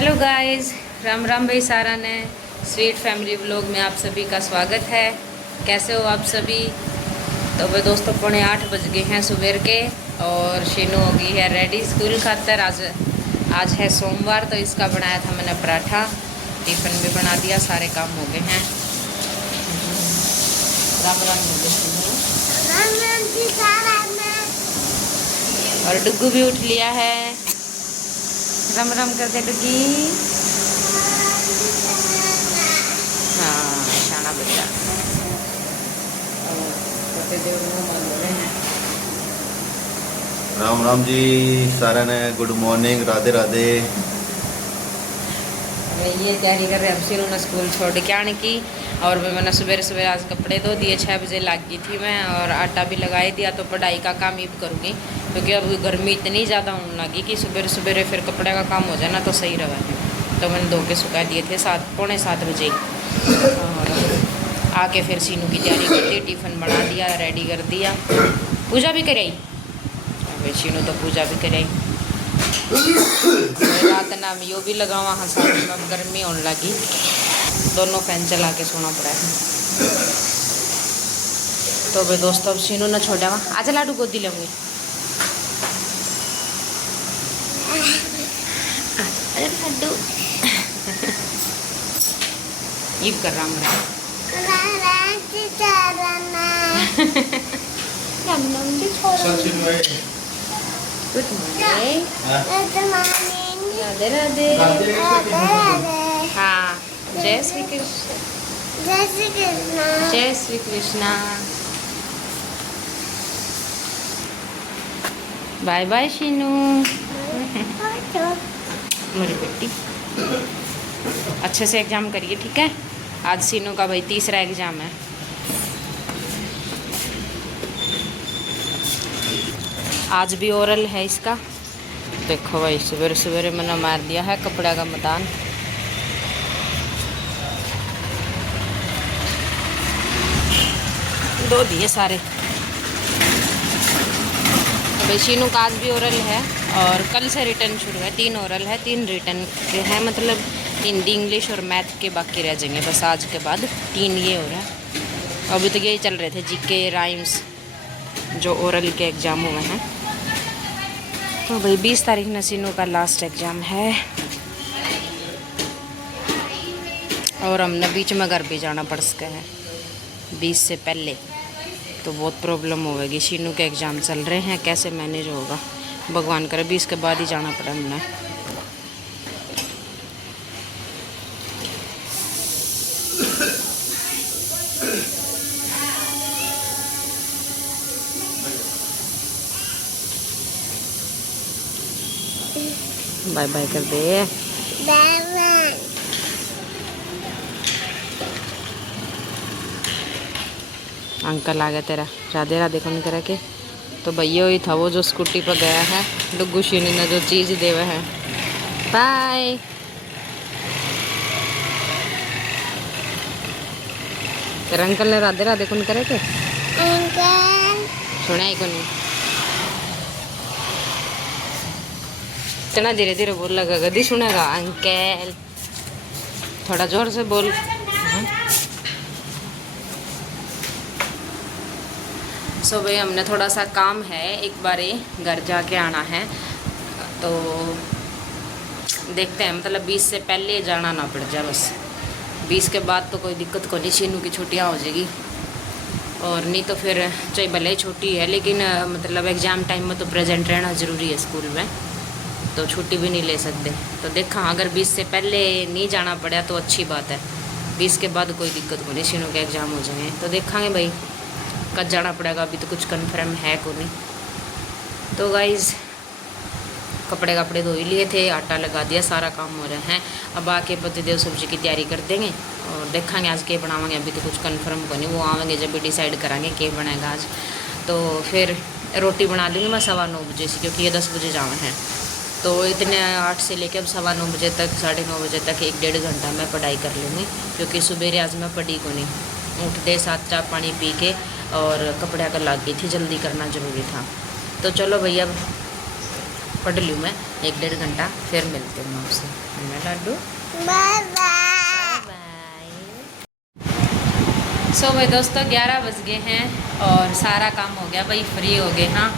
Hello guys, Ram Ram भाई सारा ने स्वीट फैमिली व्लॉग में आप सभी का स्वागत है। कैसे हो आप सभी? तो भाई दोस्तों 7:45 बज गए हैं सुबह के और शीनू हो गई है रेडी स्कूल खातर। आज है सोमवार, तो इसका बनाया था मैंने पराठा, टिफ़िन भी बना दिया, सारे काम हो गए हैं। राम राम हो गए और डुग्गू भी उठ लिया है। राम राम कर दे डुग्गी। हाँ शाना बच्चा। राम राम जी सारा ने, गुड मॉर्निंग, राधे राधे। ये तैयारी कर रहे हैं, अब उन्हें स्कूल छोड़ के आने की। और मैंने सवेरे सवेरे आज कपड़े धो दिए, 6 बजे लग गई थी मैं, और आटा भी लगा ही दिया। तो पढ़ाई का काम ही करूँगी क्योंकि अब गर्मी इतनी ज़्यादा होने लगी कि सवेरे सवेरे फिर कपड़े का काम हो जाए ना तो सही रहा। तो मैंने धो के सुखा दिए थे 7:45 बजे। और आके फिर सीनू की तैयारी कर दी, टिफ़िन बना दिया, रेडी कर दिया, पूजा भी कराई। अभी सीनू तो पूजा भी कराई। रात ना यो भी लगावा, हाँ साथ में गर्मी होने लगी, दोनों फैन चला के सोना पड़ा है। तो भाई दोस्तों अब सीनू ना छोड़ा वहाँ आज लाडू गोदी लूँगी। लाडू ईब कर रहा हूँ गुड मॉर्निंग, राधे राधे। हाँ जय श्री कृष्ण, जय श्री कृष्ण। जय श्री कृष्णा। बाय बाय शीनू मेरी बेटी। अच्छे से एग्ज़ाम करिए, ठीक है? आज सीनू का भाई तीसरा एग्ज़ाम है। आज भी ओरल है इसका। देखो भाई सवेरे सवेरे मैंने मार दिया है कपड़ा का मैदान। दो दिए सारे। भाई शीनू का आज भी ओरल है और कल से रिटर्न शुरू है। 3 ओरल है, 3 रिटर्न के हैं, मतलब हिंदी इंग्लिश और मैथ के बाकी रह जाएंगे बस आज के बाद। 3 ये हो रहा है। अभी तो यही चल रहे थे जीके राइम्स जो ओरल के एग्ज़ाम हुए हैं। तो भाई 20 तारीख न सीनू का लास्ट एग्ज़ाम है और हमने बीच में घर भी जाना पड़ सका है 20 से पहले। तो बहुत प्रॉब्लम होगी। शीनू के एग्ज़ाम चल रहे हैं, कैसे मैनेज होगा भगवान करे। 20 के बाद ही जाना पड़ा हमने। बाय बाय कर दे। अंकल आ गया तेरा, राधे राधे कौन करा के। तो भैया ही था वो जो स्कूटी पर गया है, डुग्गू शीनी ने जो चीज़ देवा है। बाय। तेरा अंकल ने राधे राधे कौन करे के सुना ही कौन। इतना धीरे धीरे बोल लगा, गदी सुनेगा। अंकल थोड़ा जोर से बोल। सो भाई हमने थोड़ा सा काम है, एक बार घर जाके आना है, तो देखते हैं, मतलब 20 से पहले जाना ना पड़ जाए बस। 20 के बाद तो कोई दिक्कत को नहीं, शीनू की छुट्टियाँ हो जाएगी। और नहीं तो फिर चाहे भले ही छुट्टी है लेकिन मतलब एग्ज़ाम टाइम में तो प्रेजेंट रहना ज़रूरी है स्कूल में, तो छुट्टी भी नहीं ले सकते। तो देखा अगर 20 से पहले नहीं जाना पड़ा तो अच्छी बात है, 20 के बाद कोई दिक्कत को नहीं, शीनू के एग्ज़ाम हो जाएंगे। तो देखेंगे भाई कब जाना पड़ेगा, अभी तो कुछ कंफर्म है को नहीं। तो गाइज़ कपड़े धो ही लिए थे, आटा लगा दिया, सारा काम हो रहा है। अब आके पतिदेव सब्जी की तैयारी कर देंगे और देखेंगे आज क्या बनाएंगे। अभी तो कुछ कंफर्म को नहीं, वो आवेंगे जब भी डिसाइड कराएंगे क्या बनेगा आज। तो फिर रोटी बना लूँगी मैं 9:15 बजे से, क्योंकि ये 10 बजे जाना है। तो इतने 8 से लेकर अब 9:15 बजे तक, 9:30 बजे तक 1-1.5 घंटा मैं पढ़ाई कर लूँगी, क्योंकि सुबेरे आज मैं पढ़ी को नहीं। उठते साथ चाय पानी पी के और कपड़े का लग गई थी, जल्दी करना ज़रूरी था। तो चलो भैया पढ़ लूँ मैं 1-1.5 घंटा, फिर मिलती हूँ आपसे, है ना लाडू। Bye bye. सो भाई दोस्तों 11 बज गए हैं और सारा काम हो गया भाई, फ्री हो गए हाँ,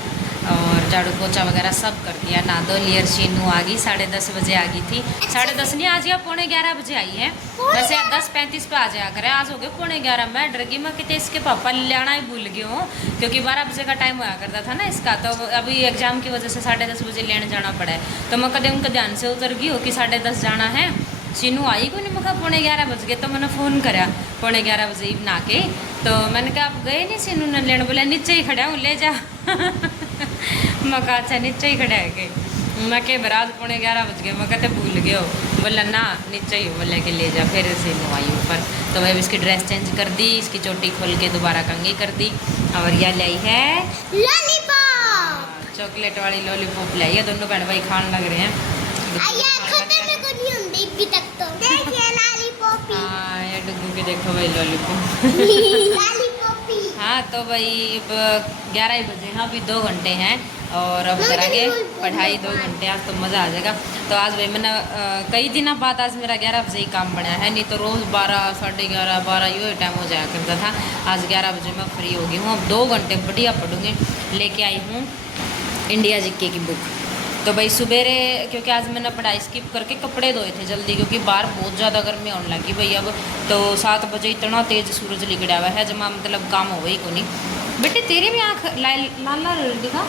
और झाड़ू पोछा वगैरह सब कर दिया, नहा धो लिया। शीनू आ गई 10:30 बजे आ गई थी, 10:30 नहीं आज या 11:15 बजे आई है, वैसे 10:35 पे आ जाया करे, आज हो गए 11:15। मैं डर गई, मैं कितने इसके पापा लाना ही भूल गए हूँ, क्योंकि 12 बजे का टाइम होया करता था ना इसका, तो अभी एग्जाम की वजह से 10:30 बजे लेने जाना पड़ा है, तो मैं कदम उनका ध्यान से उतर गई हो कि 10:30 जाना है। शीनू आई को नहीं, मैं 11:15 बज गए, तो मैंने फ़ोन करा 11:15 बजे ही बना के, तो मैंने कहा आप गए नहीं शीनू ने लेने, बोला नीचे ही खड़ा हूँ ले जा। मैं कहा अच्छा नीचे ही खड़ा है के, मैं के बराज 11:15 बज गए, मैं कहते भूल गए हो, बोला ना नीचे ही, बोले के ले जा। फिर शीनू आई ऊपर, तो भाई इसकी ड्रेस चेंज कर दी, इसकी चोटी खोल के दोबारा कंघी कर दी, और यह लाई है लॉलीपॉप, चॉकलेट वाली लॉलीपॉप लाई है, दोनों बहन भाई खाने लग रहे हैं। आया खत्म में को नहीं हुंदी अभी तक तो देखिए लॉलीपॉप हाँ ये डुग्गू के देखो भाई लॉलीपॉप। लॉलीपॉप। हाँ तो भाई अब 11 ही बजे हैं, अभी 2 घंटे हैं, और अब करेंगे पढ़ाई 2 घंटे, आज तो मज़ा आ जाएगा। तो आज भाई मैंने कई दिनों बाद आज मेरा 11 बजे ही काम बना है, नहीं तो रोज़ 12, 11:30, 12 यूँ टाइम हो जाया करता था। आज 11 बजे मैं फ्री हो गई हूँ, अब 2 घंटे बढ़िया पढ़ूँगी। लेके आई हूँ इंडिया जीके की बुक, तो भाई सुबेरे, क्योंकि आज मैंने पढ़ाई स्किप करके कपड़े धोए थे जल्दी, क्योंकि बाहर बहुत ज़्यादा गर्मी होने लगी भाई अब, तो 7 बजे इतना तेज़ सूरज लिगड़ा हुआ है, जमा मतलब काम हो ही को नहीं। बेटे तेरे भी आँख लाल लाल दिखा,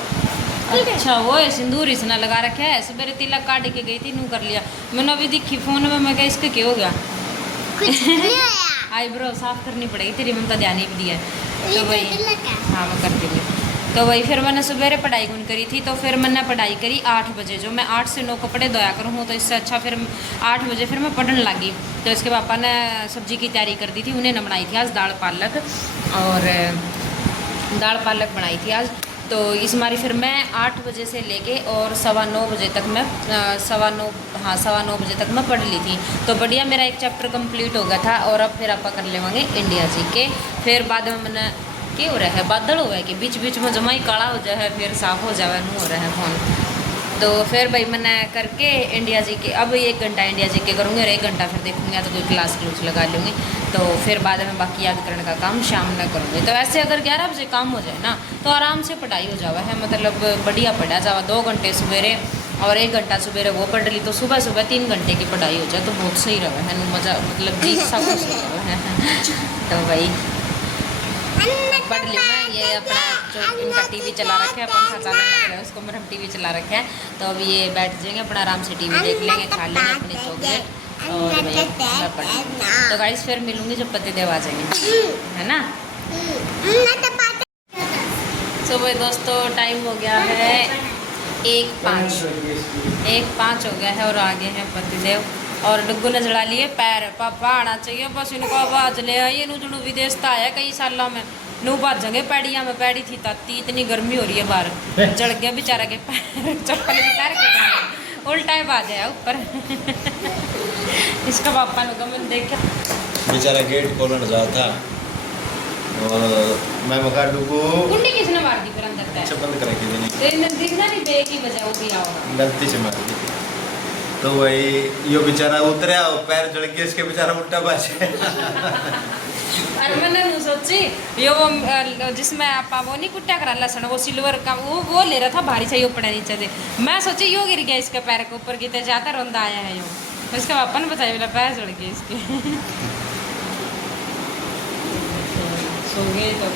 अच्छा वो है सिंदूर इसने लगा रखा है, सवेरे तिलक काट के गई थी, नू कर लिया, मैंने अभी दिखी फ़ोन में, मैं क्या इसका क्या हो गया, कुछ नहीं आया, आईब्रो साफ करनी पड़ेगी तेरी, मैंने ध्यान ही भी दिया है, तो भाई हाँ मैं कर दूँगी। तो वही फिर मैंने सवेरे पढ़ाई गुन करी थी, तो फिर मैंने पढ़ाई करी 8 बजे, जो मैं 8 से 9 कपड़े धोया करूँ, तो इससे अच्छा फिर 8 बजे फिर मैं पढ़ने लगी। तो इसके पापा ने सब्जी की तैयारी कर दी थी, उन्हें न बनाई थी आज दाल पालक, और दाल पालक बनाई थी आज। तो इस मारी फिर मैं 8 बजे से लेके और 9:15 बजे तक मैं 9:15 बजे तक मैं पढ़ ली थी, तो बढ़िया मेरा एक चैप्टर कंप्लीट हो गया था। और अब फिर आप कर लेवांगे इंडिया जी के, फिर बाद में मैंने क्या हो रहा है, बादल हो गया कि बीच बीच में जमा ही काला हो जाए, फिर साफ हो जाए, नू हो रहा है फ़ोन। तो फिर भाई मैंने करके इंडिया जी के, अब 1 घंटा इंडिया जी के करूँगी और 1 घंटा फिर देखूँगी, या तो कोई क्लास क्लूस लगा लूँगी, तो फिर बाद में बाकी याद करने का काम शाम में करूँगी। तो ऐसे अगर 11 बजे काम हो जाए ना, तो आराम से पढ़ाई हो जावा है, मतलब बढ़िया पढ़ा जावा। 2 घंटे सवेरे और 1 घंटा सवेरे वो पढ़ ली, तो सुबह सुबह 3 घंटे की पढ़ाई हो जाए, तो बहुत सही रहा है, मज़ा मतलब जी सब कुछ हो रहा है। तो भाई पढ़ ली मैं, ये अपना जो इनका टीवी चला रखा है, पंखा चालू नहीं है उसको, मेरा टीवी चला रखा है, तो अभी ये बैठ जाएंगे अपना आराम से टीवी देख लेंगे, खा लेंगे अपनी चॉकलेट, और भैया मैं पढ़ लूँगी। तो गाइस फिर मिलूंगी जब पतिदेव आ जाएंगे, है ना। तो भाई दोस्तों टाइम हो गया है 1:05 हो गया है, और आगे हैं पतिदेव, और डुग्गू ने जड़ा लिए पैर, पापा आना चाहिए बस, इनको आवाज ले आई, नू जुड़ू विदेश था आया कई सालों में, नू भाजेंगे पैड़िया में, पैड़ी थी ताती, इतनी गर्मी हो रही है बाहर, जड़ गया बेचारा के पैर, चप्पल भी पैर के उल्टा ही बाज है ऊपर। इसका पापा लोग मैंने देखा बेचारा गेट खोलने जा था, और मैं मका डुगू कुंडी किसने मार दी फिर अंदर तक, अच्छा बंद करा के देने, तो दिखना नहीं बे की वजह वो भी आओ गलती से मार दी, तो वही यो बेचारा उतरा और पैर जड़ गया इसके, बेचारा उल्टा बाजे। अरे मैंने नहीं सोची यो वो जिसमें आपा वो नहीं कुट्टा करा लहसुन, वो सिल्वर का वो ले रहा था भारी से, यो पड़ा नीचे से, मैं सोची यो गिर गया इसके पैर के ऊपर, कितने ज़्यादा रोंदा आया है यो, इसके पापा ने बताया मेरा पैर जड़ गया इसके। सो गए तो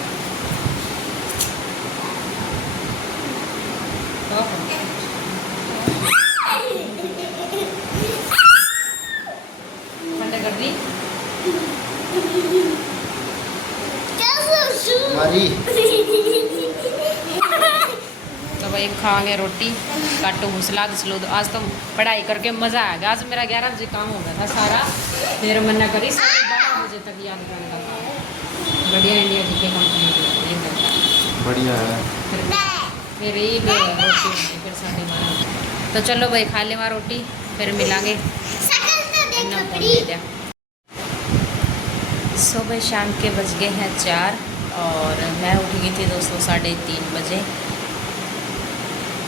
ठंडे कर दी मारी। तो भाई खाएंगे रोटी, काटू सलाद सलूद, आज तो पढ़ाई करके मज़ा आएगा। आज मेरा 11 बजे काम हो गया था सारा, फिर मैंने करी 12 बजे तक याद करने का काम, बढ़िया इंडिया जी के कंप्लीट बढ़िया है। फिर ये रोटी फिर 12:30। तो चलो भाई खा लेवा रोटी, फिर मिलांगे। सो भाई शाम के बज गए हैं 4, और मैं उठ गई थी दोस्तों 3:30 बजे।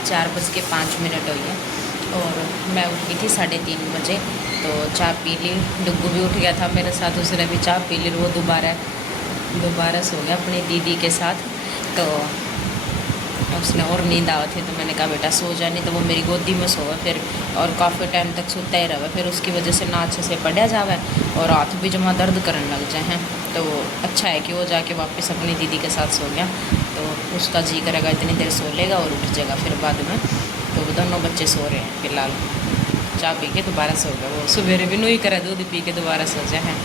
4:05 हुई है और मैं उठी थी 3:30 बजे। तो चाय पी ली, डुग्गू भी उठ गया था मेरे साथ, उसने भी चाय पी ली। वो दोबारा सो गया अपनी दीदी के साथ। तो उसने और नींद आवा थी तो मैंने कहा बेटा सो जा, नहीं तो वो मेरी गोदी में सोवे फिर और काफ़ी टाइम तक सोता ही रहे, फिर उसकी वजह से ना अच्छे से पढ़ा जावे और हाथ भी जमा दर्द करने लग जाए हैं। तो अच्छा है कि वो जाके वापस अपनी दीदी के साथ सो गया। तो उसका जी करेगा इतनी देर सो लेगा और उठ जाएगा फिर बाद में। तो वो दोनों बच्चे सो रहे हैं फिलहाल, चाय पी के दोबारा सो गया। वो सवेरे भी नहीं करे, दूध पी के दोबारा सो जाए हैं।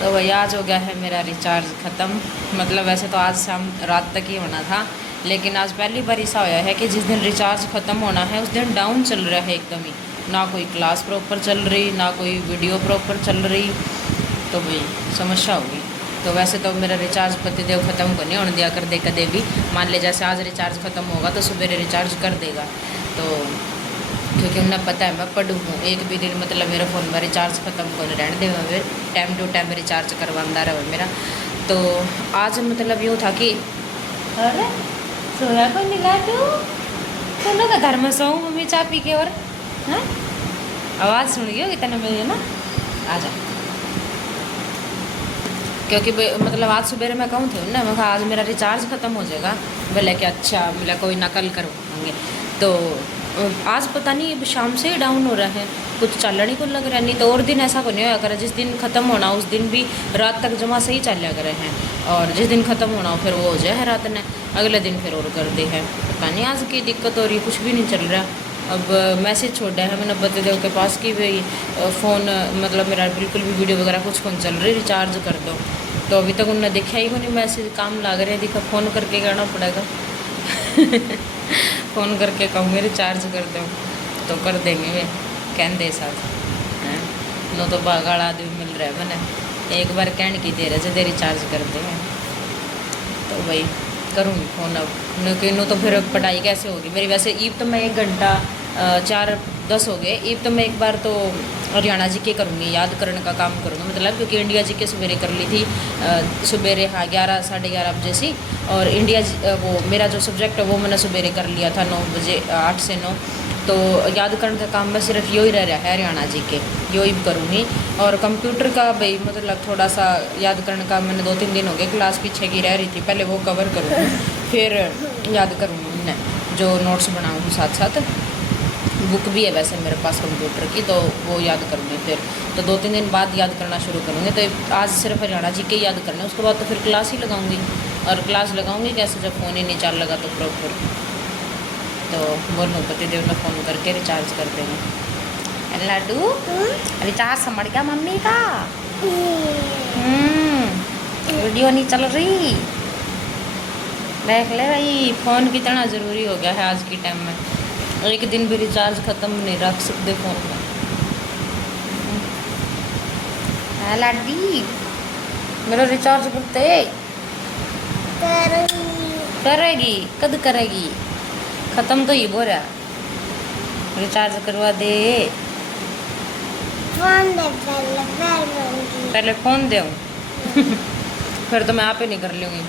तो वही आज हो गया है मेरा रिचार्ज ख़त्म। मतलब वैसे तो आज शाम रात तक ही होना था, लेकिन आज पहली बार ऐसा होया है कि जिस दिन रिचार्ज ख़त्म होना है उस दिन डाउन चल रहा है एकदम ही, ना कोई क्लास प्रॉपर चल रही, ना कोई वीडियो प्रॉपर चल रही। तो भाई समस्या होगी। तो वैसे तो मेरा रिचार्ज प्रतिदेव ख़त्म को नहीं होने दिया कर दे कदे भी। मान ले जैसे आज रिचार्ज ख़त्म होगा तो सुबह रिचार्ज कर देगा। तो क्योंकि उन्हें पता है मैं पढ़ूँ हूँ, एक भी दिन मतलब मेरे फ़ोन में रिचार्ज ख़त्म को नहीं रहने देगा, फिर टाइम टू टाइम रिचार्ज करवाता रहे मेरा। तो आज मतलब यूँ था कि अरे सोया को मिला दोनों का घर में सोऊँ मम्मी चाय पी के। और हाँ आवाज़ सुन गई होगी तेने मेरी ना, आ जा। क्योंकि मतलब आज सुबह मैं कहूँ थी ना, मैं कहा आज मेरा रिचार्ज ख़त्म हो जाएगा। बोले कि अच्छा, बोला कोई ना कल करवाएंगे। तो आज पता नहीं अब शाम से ही डाउन हो रहा है, कुछ चलने को लग रहा है। नहीं तो और दिन ऐसा को नहीं होया करे, जिस दिन ख़त्म होना उस दिन भी रात तक जमा सही चलिया करे हैं, और जिस दिन ख़त्म होना फिर वो हो जाए रात ने, अगले दिन फिर और कर दे है। पता नहीं आज की दिक्कत हो रही, कुछ भी नहीं चल रहा। अब मैसेज छोड़ा है मैंने पतिदेव के पास कि भाई फ़ोन मतलब मेरा बिल्कुल भी वीडियो वगैरह कुछ कौन चल रही, रिचार्ज कर दो। तो अभी तक उन्होंने देखा ही नहीं मैसेज, काम लग रहे दिखा, फ़ोन करके करना पड़ेगा। फ़ोन करके कहूँगे रिचार्ज कर दो तो कर देंगे वे कहते साथ हैं। नो तो बागाड़ आदमी मिल रहा है मैंने, एक बार कहने की देर है जदे रिचार्ज कर दे। तो भाई करूँगी फ़ोन अब, क्योंकि नो तो फिर पढ़ाई कैसे होगी मेरी। वैसे ईब तो मैं 1 घंटा 4:10 हो गए। ईब तो मैं एक बार तो हरियाणा जी के करूँगी, याद करने का काम करूँगी मतलब, क्योंकि इंडिया जी के सवेरे कर ली थी सवेरे, हाँ 11 साढ़े 11 बजे से। और इंडिया वो मेरा जो सब्जेक्ट है वो मैंने सवेरे कर लिया था 9 बजे, 8 से 9। तो याद करने का काम में सिर्फ यो ही रह रहा है हरियाणा जी के, यो ही करूँगी। और कंप्यूटर का भाई मतलब थोड़ा सा याद करने का मैंने 2-3 दिन हो गए, क्लास पीछे की रह रही थी, पहले वो कवर करूँगी फिर याद करूँगी मैं, जो नोट्स बनाऊँगी साथ साथ। बुक भी है वैसे मेरे पास कंप्यूटर की, तो वो याद करूँगी फिर। तो 2-3 दिन बाद याद करना शुरू करूँगी। तो आज सिर्फ हरियाणा जी के याद करने, उसके बाद तो फिर क्लास ही लगाऊँगी। और क्लास लगाऊँगी कैसे, जब फ़ोन ही नहीं चल लगा तो प्रॉपर। तो बोलो पतिदेव ने फ़ोन करके रिचार्ज कर देंगे। लाडू रिचार्ज समझ गया मम्मी का, वीडियो नहीं चल रही। देख ले भाई फ़ोन कितना ज़रूरी हो गया है आज के टाइम में, एक दिन भी रिचार्ज ख़त्म नहीं रख सकते फ़ोन में। लाडी मेरा रिचार्ज करते करेगी, कद करेगी, ख़त्म तो ही बोल रहा, रिचार्ज करवा दे। फोन दे पहले फ़ोन दे फिर तो मैं आप ही नहीं कर लूँगी।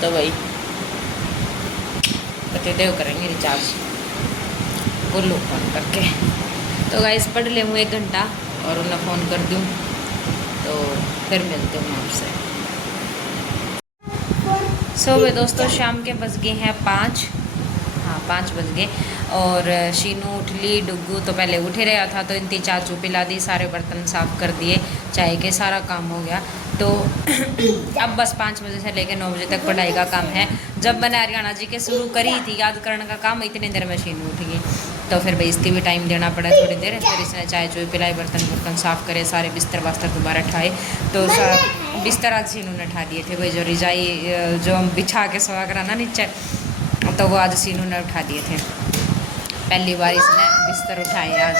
तो भाई पतिदेव करेंगे रिचार्ज, बोलो फ़ोन करके। तो गाइस पढ़ ले हूँ 1 घंटा और उन्हें फ़ोन कर दूँ, तो फिर मिलते हूँ आपसे। सुबह दोस्तों शाम के बज गए हैं 5, हाँ 5 बज गए। और शीनू उठ ली, डुग्गू तो पहले उठे रहा था तो इनती चाचू पिला दी, सारे बर्तन साफ़ कर दिए, चाय के सारा काम हो गया। तो अब बस 5 बजे से लेकर 9 बजे तक पढ़ाई का काम है। जब मैंने हरियाणा जी के शुरू करी थी याद करने का काम, इतनी देर में शीनू उठ गई, तो फिर भाई इसकी भी टाइम देना पड़ा थोड़ी देर। फिर इसने चाय चुई पिलाई, बर्तन साफ़ करे, सारे बिस्तर वास्तर दोबारा ठाए। तो बिस्तर आज शीनू ने ठा दिए थे भाई, जो रिजाई जो हम बिछा के सोया करा ना नीचे, तो वो आज शीनू ने उठा दिए थे। पहली बार इसने बिस्तर उठाए आज।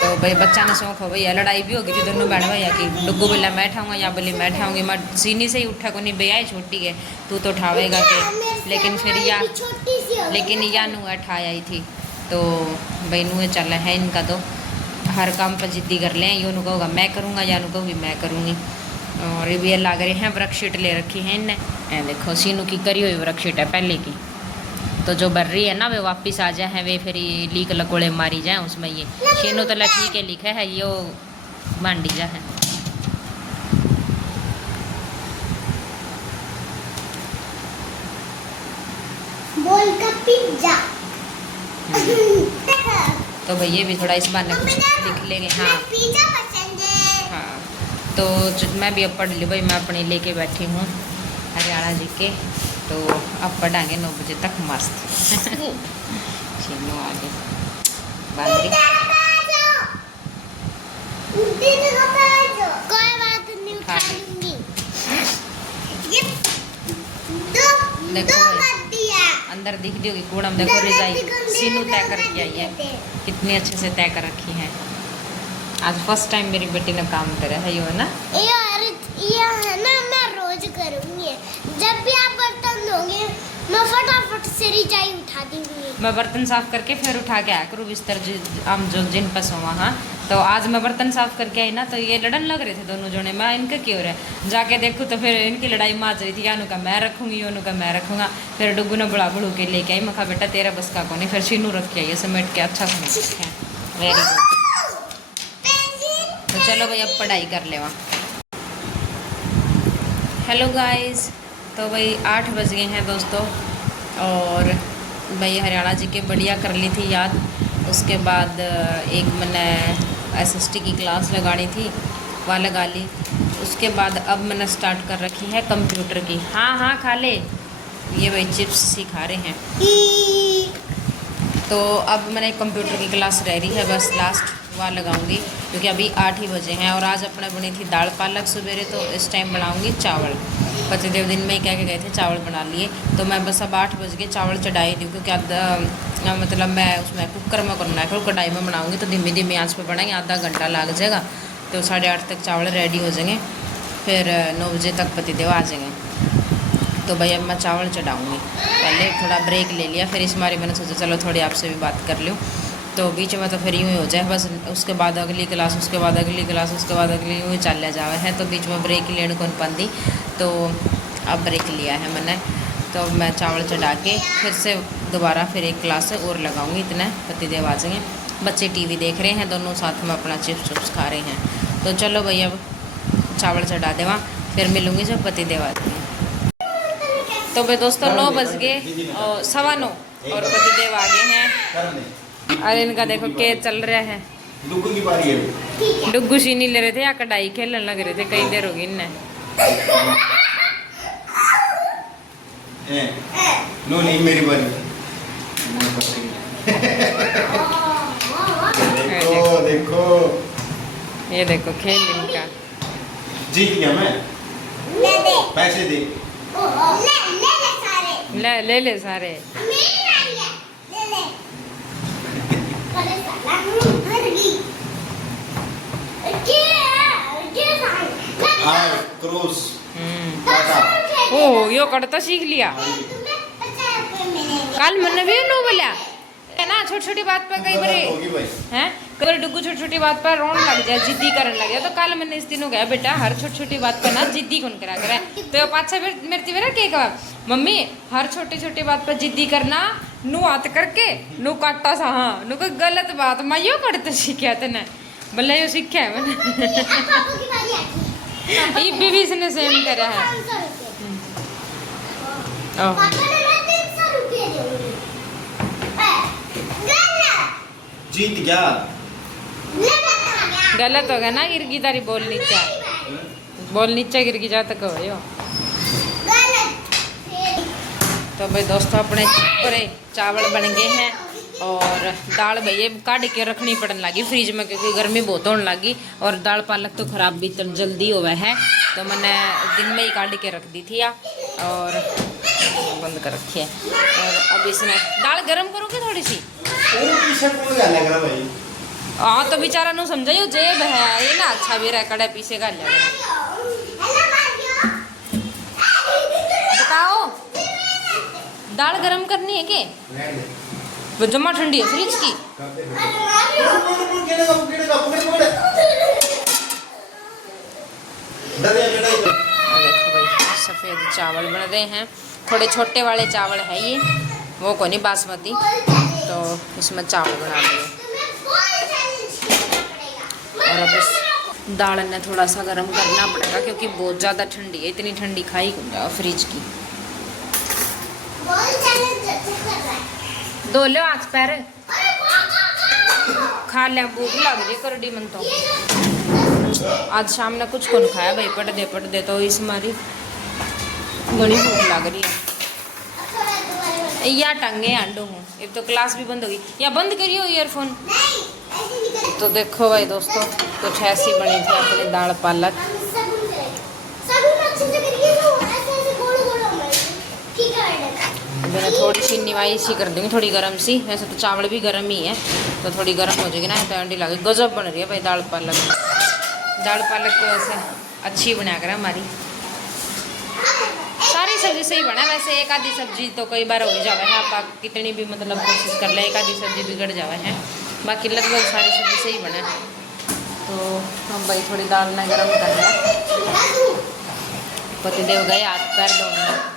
तो भाई बच्चा ने शौक हो भैया, लड़ाई भी होगी थी दोनों बहन भैया की, डुग्गू बोला मैं उठाऊँगा या बोली मैं उठाऊँगी। मैं सीनी से ही उठा को नहीं, भैया छोटी है तू तो उठावेगा के, लेकिन फिर या नू उठाया ही थी। तो भाई नूहे चल है इनका, तो हर काम पर जिद्दी कर लें, यो नु कहूँगा मैं करूँगा या नु कहूँगी मैं करूँगी। और ये लग रहे हैं वर्कशीट ले रखी है इनने। ए देखो सीनू की करी हुई वर्कशीट है पहले की, तो जो भर रही है ना वे वापस आ जाए वे फिर लीक लकोड़े मारी जाए उसमें। ये सीनू तो ठीक है लिखा है, ये बांडी जा है। बोल का पिज्जा। तो भाई ये भी थोड़ा इस बार कुछ लिख लेंगे। हाँ पिज्जा पसंद है। हाँ, तो मैं भी अब पढ़ ली भाई, मैं अपनी लेके बैठी हूँ हरियाणा जी के। तो अब पढ़ाएंगे 9 बजे तक मस्त। चलो आगे बांद्री। कोई बात नहीं, उठा लूंगी। ये दो देखो भाई, कर दिया। अंदर दिख दी होगी कूड़ा में। देखो रिजाई सीनू तय करके आई है, कितनी अच्छे से तय कर रखी है। आज फर्स्ट टाइम मेरी बेटी ने काम करा है ये ना। यार ये है ना, मैं रोज करूंगी। जब भी आप बर्तन धोंगे मैं फटाफट से रिजाई उठा दूंगी। मैं बर्तन साफ करके फिर उठा के आया करूँ बिस्तर हम जो जिन पर सोवा। हाँ तो आज मैं बर्तन साफ करके आई ना, तो ये लड़न लग रहे थे दोनों जोड़े। मैं इनका क्यों रहा जाके देखूँ तो फिर इनकी लड़ाई माच रही थी। यानू का मैं रखूँगी, योनू का मैं रखूँगा। फिर डुगू ने बड़ा बड़ू के लेके आई। मैं कहा बेटा तेरा बस का कौन है। फिर शीनू रख के आई समेट के, अच्छा समेट रखे। Very good. तो चलो भाई अब पढ़ाई कर ले वहाँ। हेलो गाइस, तो भाई 8 बज गए हैं दोस्तों। और भाई हरियाणा जी के बढ़िया कर ली थी याद। उसके बाद एक मैंने SST की क्लास लगानी थी, वह लगा ली। उसके बाद अब मैंने स्टार्ट कर रखी है कंप्यूटर की। हाँ हाँ खा ले। ये भाई चिप्स सिखा रहे हैं। तो अब मैंने कंप्यूटर की क्लास रह रही है, बस लास्ट वह लगाऊंगी क्योंकि अभी 8 ही बजे हैं। और आज अपने बनी थी दाल पालक सवेरे, तो इस टाइम बनाऊंगी चावल। पतिदेव दिन में ही कह के गए थे चावल बना लिए, तो मैं बस अब 8 बज के चावल चढ़ाई दूँ क्योंकि मतलब मैं उसमें कुकर में करना है, फिर कढ़ाई में बनाऊंगी तो धीमी धीमी आँच पे बनाएंगे, आधा घंटा लग जाएगा। तो 8:30 तक चावल रेडी हो जाएंगे, फिर 9 बजे तक पतिदेव आ जाएंगे। तो भाई अब मैं चावल चढ़ाऊँगी। पहले थोड़ा ब्रेक ले लिया, फिर इस बारी मैंने सोचा चलो थोड़ी आपसे भी बात कर लूँ। तो बीच में तो फिर यूँ ही हो जाए बस, उसके बाद अगली क्लास, उसके बाद अगली क्लास, उसके बाद अगली, यूँ ही चल जावे है। तो बीच में ब्रेक लेने को नहीं पाती, तो अब ब्रेक लिया है मैंने। तो मैं चावल चढ़ा के फिर से दोबारा फिर एक क्लास और लगाऊंगी। इतने पतिदेव आ जाएंगे। बच्चे टीवी देख रहे हैं, दोनों साथ में अपना चिप्स चुप्स खा रहे हैं। तो चलो भाई अब चावल चढ़ा दे वहाँ, फिर मिलूँगी जब पतिदेव आते हैं। तो भाई दोस्तों 9 बज गए और 9:15 और पतिदेव आ गए हैं। और इनका देखो के चल रहा है। डुगू की बारी है। डुगू सीनी ले रहे थे या कढ़ाई खेलने लग रहे थे, कई देर होगी इनने। नो नहीं मेरी बारी। देखो देखो, ये देखो खेल इनका। जीत गया मैं। ले दे, पैसे दे। ले ले सारे। मेरी बारी है, ले अरे साला मर गई। क्रूस। ओ यो कड़ता सीख लिया। कल मैंने भी नो बोला है ना, छोटी छोटी बात पर कई बार हैं, कई बार डुगू छोटी छोटी बात पर रोने लग जाए, जिद्दी करने लग जाए। तो कल मैंने इस दिनों गया बेटा हर छोटी छोटी बात पर ना जिद्दी कौन करा करे। तो पाछा मेरे मेरा के कहा मम्मी हर छोटी छोटी बात पर जिद्दी करना, नू हाथ करके नू काटा सा। हाँ नू कोई गलत बात मैं यो करते सीखा तेने, भले यो सीखा है मैंने। ये भी इसने सेम करा है। जीत गया। गलत हो गया ना, गिरगी तारी बोल नीचा, बोल नीचा गिरगी जा तक हो यो। तो भाई दोस्तों अपने पूरे चावल बन गए हैं और दाल भैया काट के रखनी पड़ने लगी फ्रिज में क्योंकि गर्मी बहुत होने लगी। और दाल पालक तो ख़राब भी जल्दी हुआ है, तो मैंने दिन में ही काट के रख दी थी और बंद कर रखी है। और अब इसमें दाल गरम करोगे थोड़ी सी। हाँ तो बेचारा नु समझाइयो जेब है ये ना, अच्छा भी रहा कड़े पीसे का लिया। बताओ दाल गरम करनी है के वो जमा ठंडी है फ्रिज की। इधर या बेटा इधर। देखो भाई सफ़ेद चावल बन रहे हैं, थोड़े छोटे वाले चावल है ये, वो को नहीं बासमती, तो इसमें चावल बना दिए। और अब इस दाल ने थोड़ा सा गर्म करना पड़ेगा क्योंकि बहुत ज़्यादा ठंडी है, इतनी ठंडी खाई कौन जाओ फ्रिज की। धो लो आँख पैर, खा लिया, भूख लग रही करडी मन तो। आज शाम ने कुछ कौन खाया भाई, पट दे तो इस मारी बड़ी भूख लग रही है। या टंगे आंडो हूँ, अब तो क्लास भी बंद होगी, या बंद करियो ईयरफोन। तो देखो भाई दोस्तों, कुछ ऐसी बनी थी अपनी दाल पालक। मैंने थोड़ी सी निवाई सी कर दूँगी, थोड़ी गर्म सी, वैसे तो चावल भी गर्म ही है, तो थोड़ी गर्म हो जाएगी ना तो अंडी लगे। गजब बन रही है भाई दाल पालक। दाल पालक तो वैसे अच्छी बना कर हमारी, सारी सब्जी सही बना। वैसे एक आधी सब्जी तो कई बार हो ही जावे है, आप कितनी भी मतलब कोशिश कर ले एक आधी सब्जी बिगड़ जावे है, बाकी लगभग सारी सब्जी सही बना। तो हम भाई थोड़ी दाल ना गर्म कर लिया। पतिदेव गए हाथ पैर धोने।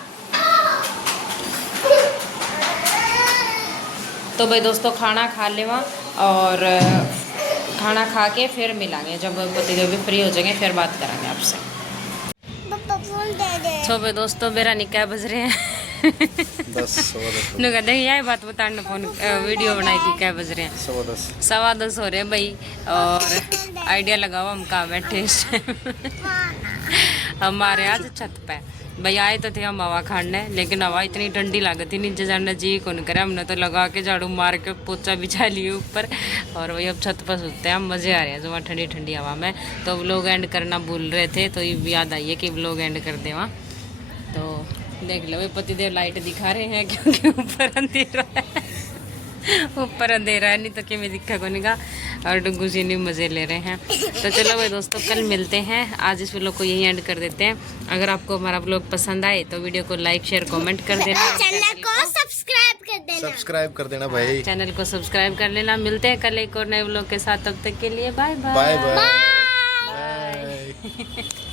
तो भाई दोस्तों खाना खा लेवा, और खाना खा के फिर मिलांगे, जब पतिदेव भी फ्री हो जाएंगे फिर बात करेंगे आपसे। तो भाई दोस्तों मेरा निकाह बज रहे हैं 10 नु कहते हैं यही बात बताने फोन वीडियो बनाई थी, क्या बज रहे हैं 10:15 हो रहे हैं भाई। और आइडिया लगाओ हम कहाँ बैठे इस टाइम हमारे आज छत पे भाई आए तो थे हम हवा खाने, लेकिन हवा इतनी ठंडी लागत थी नीचे जाना जी कौन करे, हमने तो लगा के झाड़ू मार के पोचा बिछा लिए ऊपर, और वही अब छत पर सोते हैं हम। मज़े आ रहे हैं जो ठंडी ठंडी हवा में। तो व्लॉग एंड करना भूल रहे थे, तो ये याद आई है कि व्लॉग एंड कर दे वहाँ। तो देख लो भाई पतिदेव लाइट दिखा रहे हैं क्योंकि ऊपर अंधेरा है, ऊपर अंधेरा है, नहीं तो कि मैं दिखा कोनी का। और डुगू जी ने मज़े ले रहे हैं। तो चलो भाई दोस्तों कल मिलते हैं, आज इस व्लॉग को यही एंड कर देते हैं। अगर आपको हमारा व्लॉग पसंद आए तो वीडियो को लाइक शेयर कमेंट कर देना, चैनल को सब्सक्राइब कर देना भाई, चैनल को सब्सक्राइब कर लेना। मिलते हैं कल एक और नए व्लॉग के साथ, तब तक के लिए bye bye bye bye. Bye.